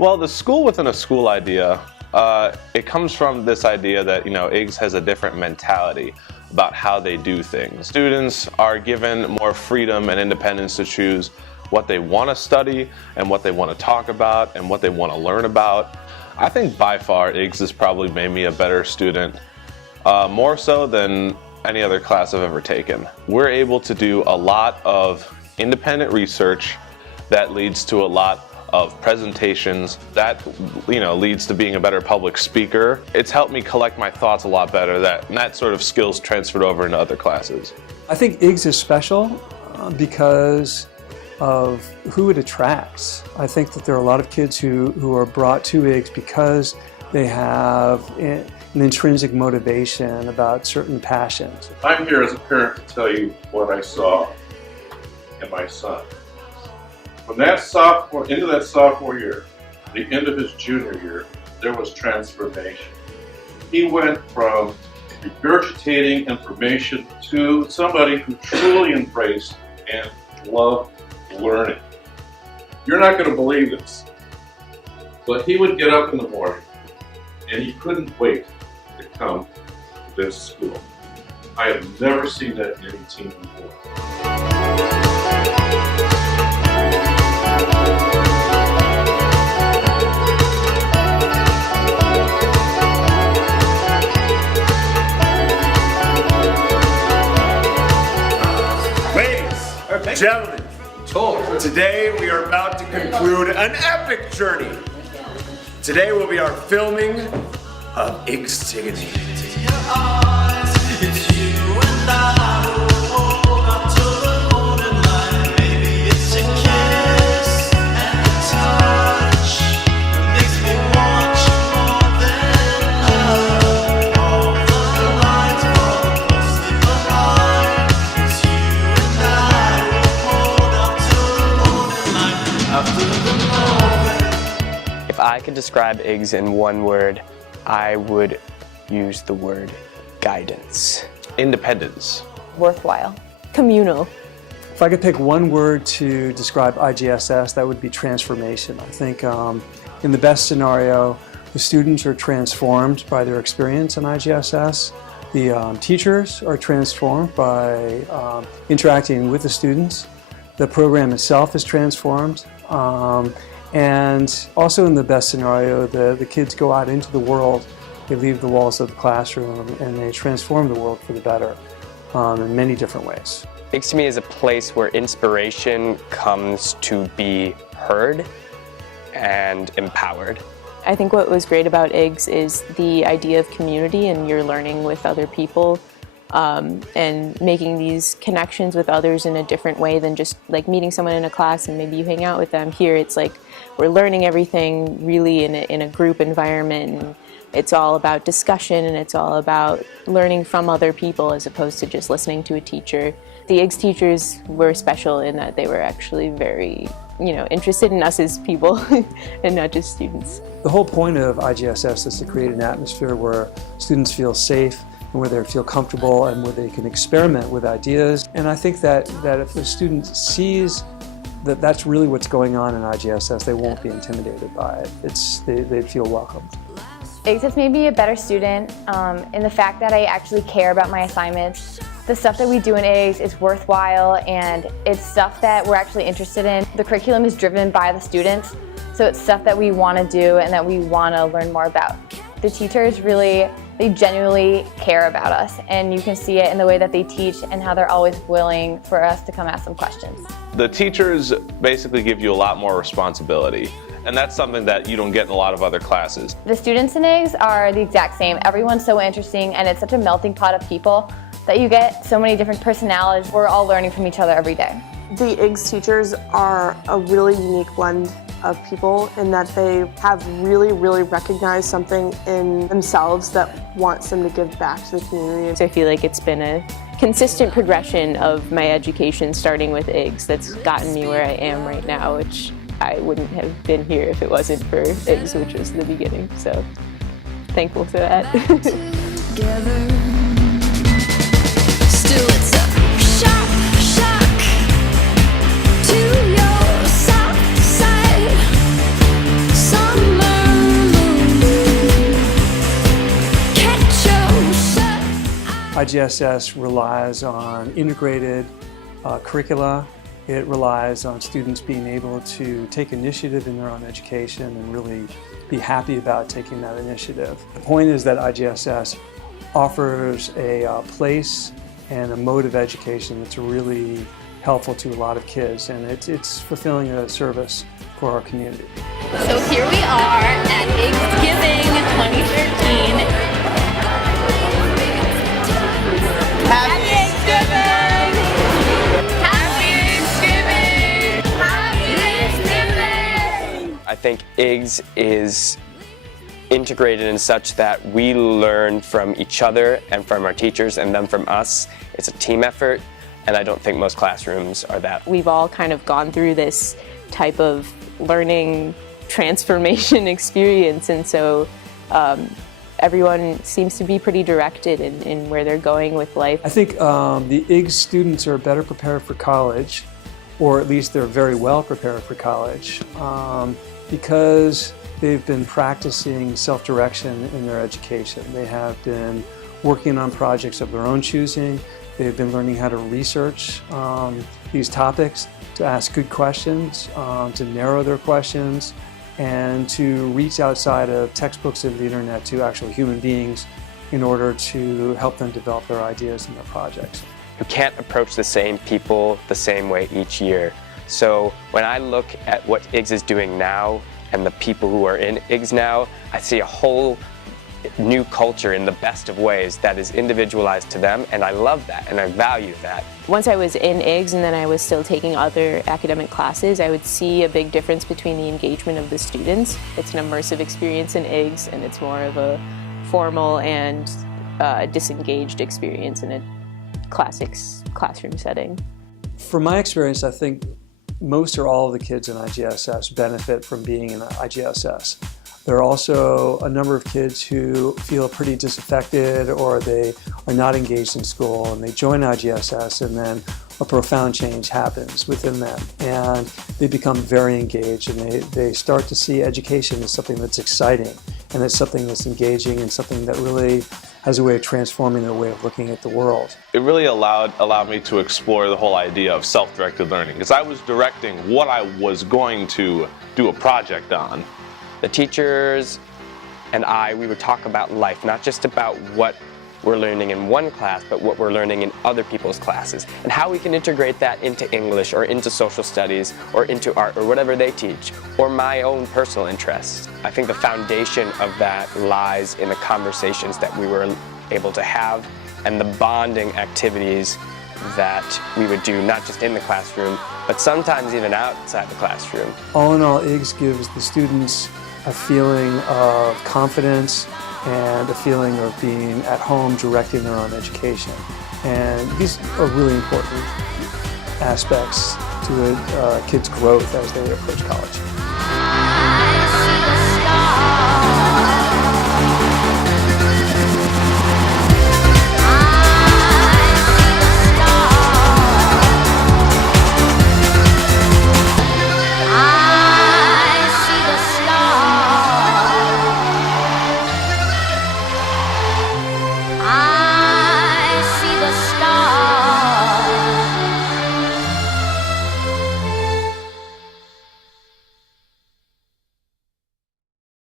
Well, the school within a school idea, it comes from this idea that, IGS has a different mentality about how they do things. Students are given more freedom and independence to choose what they want to study and what they want to talk about and what they want to learn about. I think by far IGS has probably made me a better student, more so than any other class I've ever taken. We're able to do a lot of independent research that leads to a lot of presentations. That leads to being a better public speaker. It's helped me collect my thoughts a lot better, and that sort of skills transferred over into other classes. I think IGS is special because of who it attracts. I think that there are a lot of kids who are brought to IGS because they have an intrinsic motivation about certain passions. I'm here as a parent to tell you what I saw in my son. From that into that sophomore year, the end of his junior year, there was transformation. He went from regurgitating information to somebody who truly embraced and loved learning. You're not going to believe this, but he would get up in the morning and he couldn't wait to come to this school. I have never seen that in any team before. Gentlemen, today we are about to conclude an epic journey. Today will be our filming of Antigone. If I could describe IGS in one word, I would use the word guidance. Independence. Worthwhile. Communal. If I could pick one word to describe IGSS, that would be transformation. I think in the best scenario, the students are transformed by their experience in IGSS. The teachers are transformed by interacting with the students. The program itself is transformed. And also in the best scenario, the kids go out into the world, they leave the walls of the classroom, and they transform the world for the better in many different ways. IGS to me is a place where inspiration comes to be heard and empowered. I think what was great about IGS is the idea of community, and you're learning with other people and making these connections with others in a different way than just like meeting someone in a class and maybe you hang out with them. Here it's like we're learning everything really in a group environment, and it's all about discussion and it's all about learning from other people as opposed to just listening to a teacher. The IGS teachers were special in that they were actually very interested in us as people and not just students. The whole point of IGSS is to create an atmosphere where students feel safe and where they feel comfortable and where they can experiment with ideas. And I think that if the student sees that that's really what's going on in IGSS, they won't be intimidated by it. They'd feel welcome. IGS has made me a better student in the fact that I actually care about my assignments. The stuff that we do in IGS is worthwhile, and it's stuff that we're actually interested in. The curriculum is driven by the students, so it's stuff that we want to do and that we want to learn more about. The teachers they genuinely care about us, and you can see it in the way that they teach and how they're always willing for us to come ask them questions. The teachers basically give you a lot more responsibility, and that's something that you don't get in a lot of other classes. The students in IGS are the exact same. Everyone's so interesting, and it's such a melting pot of people that you get so many different personalities. We're all learning from each other every day. The IGS teachers are a really unique blend of people in that they have really recognized something in themselves that wants them to give back to the community. So I feel like it's been a consistent progression of my education starting with IGS that's gotten me where I am right now, which I wouldn't have been here if it wasn't for IGS, which was the beginning. So thankful for that. Still it's a shock to your soft side. Some IGSS relies on integrated curricula. It relies on students being able to take initiative in their own education and really be happy about taking that initiative. The point is that IGSS offers a place and a mode of education that's really helpful to a lot of kids, and it's fulfilling a service for our community. So here we are at IGSGiving 2013. Happy IGSGiving! Happy IGSGiving! Happy IGSGiving! I think IGS is integrated in such that we learn from each other and from our teachers and them from us. It's a team effort, and I don't think most classrooms are that. We've all kind of gone through this type of learning transformation experience, and so everyone seems to be pretty directed in where they're going with life. I think the IGS students are better prepared for college, or at least they're very well prepared for college, because they've been practicing self-direction in their education. They have been working on projects of their own choosing. They've been learning how to research these topics, to ask good questions, to narrow their questions, and to reach outside of textbooks and the internet to actual human beings in order to help them develop their ideas and their projects. You can't approach the same people the same way each year. So when I look at what IGS is doing now and the people who are in IGS now, I see a whole new culture in the best of ways that is individualized to them, and I love that and I value that. Once I was in IGS and then I was still taking other academic classes, I would see a big difference between the engagement of the students. It's an immersive experience in IGS, and it's more of a formal and disengaged experience in a classroom setting. From my experience, I think most or all of the kids in IGSS benefit from being in IGSS. There are also a number of kids who feel pretty disaffected, or they are not engaged in school, and they join IGSS, and then a profound change happens within them, and they become very engaged, and they start to see education as something that's exciting, and it's something that's engaging, and something that really has a way of transforming their way of looking at the world. It really allowed me to explore the whole idea of self-directed learning, because I was directing what I was going to do a project on. The teachers and we would talk about life, not just about what we're learning in one class, but what we're learning in other people's classes, and how we can integrate that into English or into social studies or into art or whatever they teach, or my own personal interests. I think the foundation of that lies in the conversations that we were able to have and the bonding activities that we would do, not just in the classroom, but sometimes even outside the classroom. All in all, IGS gives the students a feeling of confidence and a feeling of being at home directing their own education. And these are really important aspects to a kid's growth as they approach college.